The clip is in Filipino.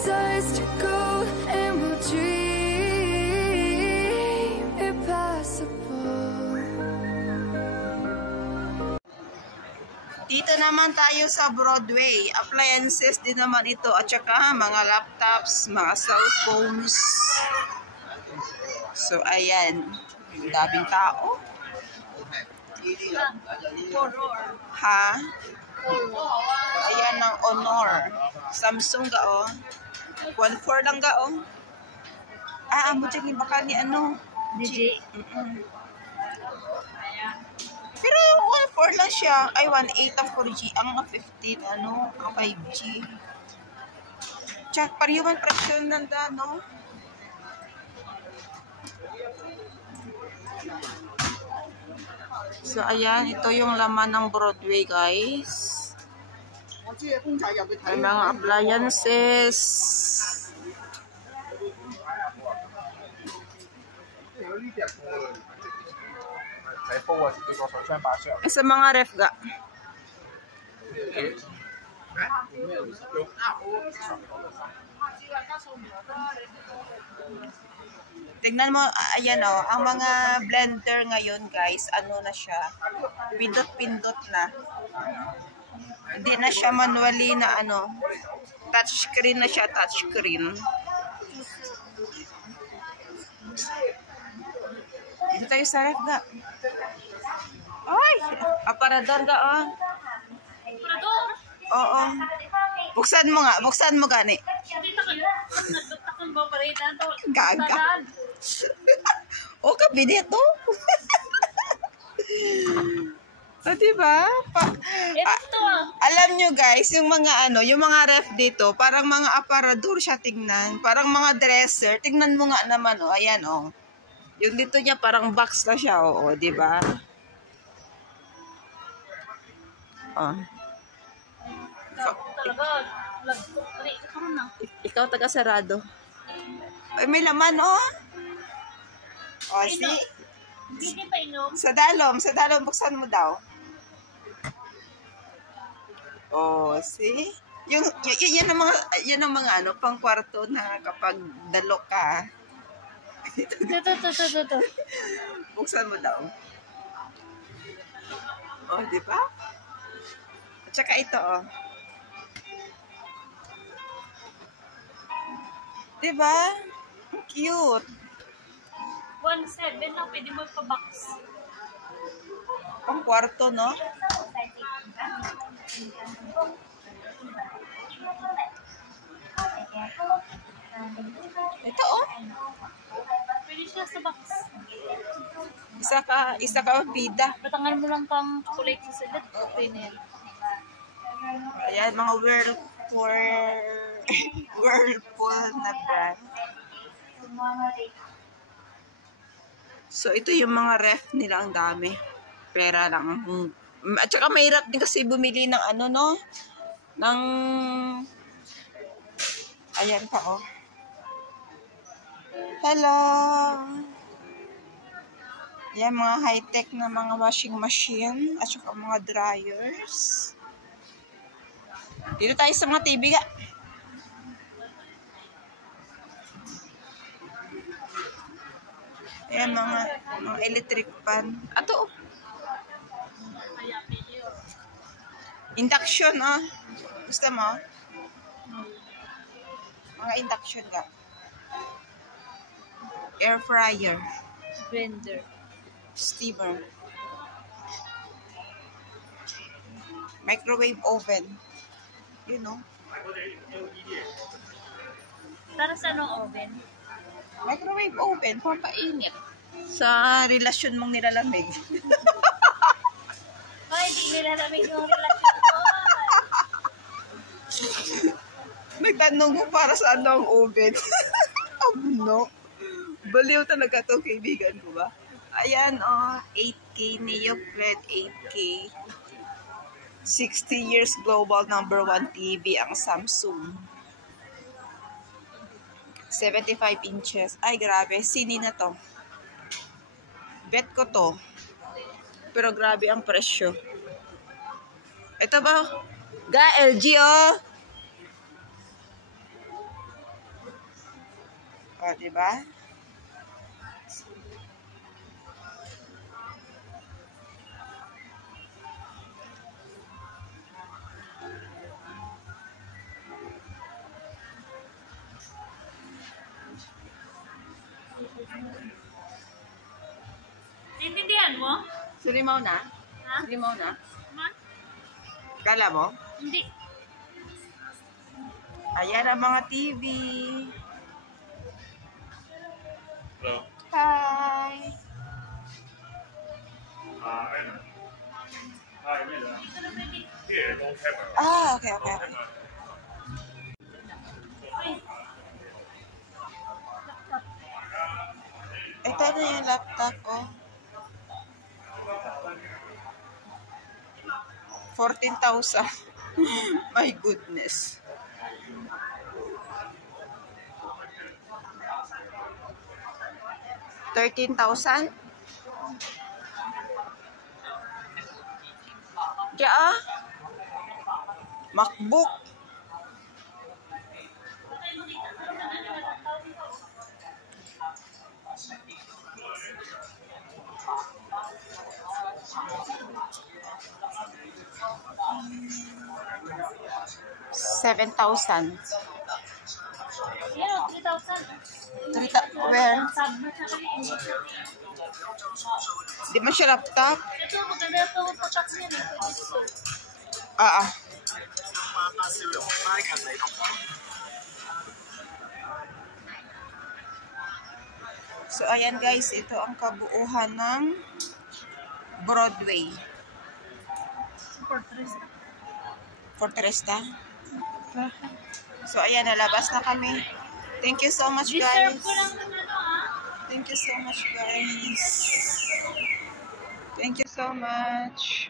dust to gold and we'll dream impossible. Dito naman tayo sa Broadway. Appliances din naman ito at saka mga laptops, mga cellphones. So ayan, daming tao. Ha? Ayan ang Honor. Samsung ga oh. 1.4 lang ga oh. Amo dyan yung baka ni ano. DJ. Pero 1.4 lang siya. Ay 1.8 ang 4G. Ang 15 ano, ang 5G. Check pariyuman presyo nanda no. So ayan, ito yung laman ng Broadway guys. May mga appliances. Sa mga ref ga. Tignan mo, ayan o, ang mga blender ngayon guys, ano na siya, pindot-pindot na. Hindi na siya manually na ano, touchscreen na siya, touchscreen. Dito tayo sa ref ga. Ay, aparador ga o. Aparador? Oo. Buksan mo nga, buksan mo gani. Gaga. O kabinet to. O diba? Alam nyo guys, yung mga ano, yung mga ref dito, parang mga aparador siya tingnan. Parang mga dresser. Tingnan mo nga naman o, ayan o. Yung dito niya parang box na siya o, diba? O. Ikaw taga-sarado. Ay, may laman, oh. O, see? Hindi pa inom. Sa dalom, buksan mo daw. O, see? Yan ang mga ano, pang kwarto na kapag dalo ka. Ito. Buksan mo daw. O, di ba? At saka ito, oh. Diba? Cute. 1.7 lang, pwede mo pa-box. Pang kwarto, no? Ito, oh. Pwede siya sa box. Isa ka bida. Batangan mo lang pang chocolate sa salat. Okay na yan. Ayan, mga Whirlpool na brand. So, ito yung mga ref nila, ang dami. Pera lang. At saka mahirap din kasi bumili ng ano, no? Ng... Ayan pa, oh. Hello! Ayan, mga high-tech na mga washing machine. At saka mga dryers. Dito tayo sa mga TV ga. Ayan, mga electric pan. Ato, oh. Induction, oh. Gusto mo? Mga induction ga. Air fryer. Blender. Steamer. Microwave oven. You know. Para sa anong oven? Microwave oven, pampainit. Sa relasyon mong nilalamig. Ay, di nilalamig yung relasyon ko. Nagtanong mo para sa ano ang oven. No. Baliw talaga to, kaibigan ko ba? Ayan, oh, 8K, Neocred 8K. 60 years global #1 TV ang Samsung. 75 inches. Ay, grabe. Sini na to. Bet ko to. Pero grabe ang presyo. Ito ba? Ga, LG, oh. O, diba? Naintindihan mo? Sulimaw na? Ha? Sulimaw na? Ma? Kala mo? Hindi. Ayan ang mga TV. Hello. Hi! Hi, Mila. Here, don't have her. Ah, okay, okay. Don't have her. Ito na yung laptop, oh. 14,000. My goodness. $13,000? Kaya MacBook. $7,000. Yan, 3,000. Where? Sab na siya rin. Di ba siya laptop? Ito, maganda ito. Patak niya eh. Pwede ito. Ah. So, ayan guys, ito ang kabuuhan ng Broadway. Fortress. Fortresta. So, ayan, nalabas na kami. Thank you so much, Deserve guys. ko lang ng ano ah. Thank you so much, guys. Thank you so much.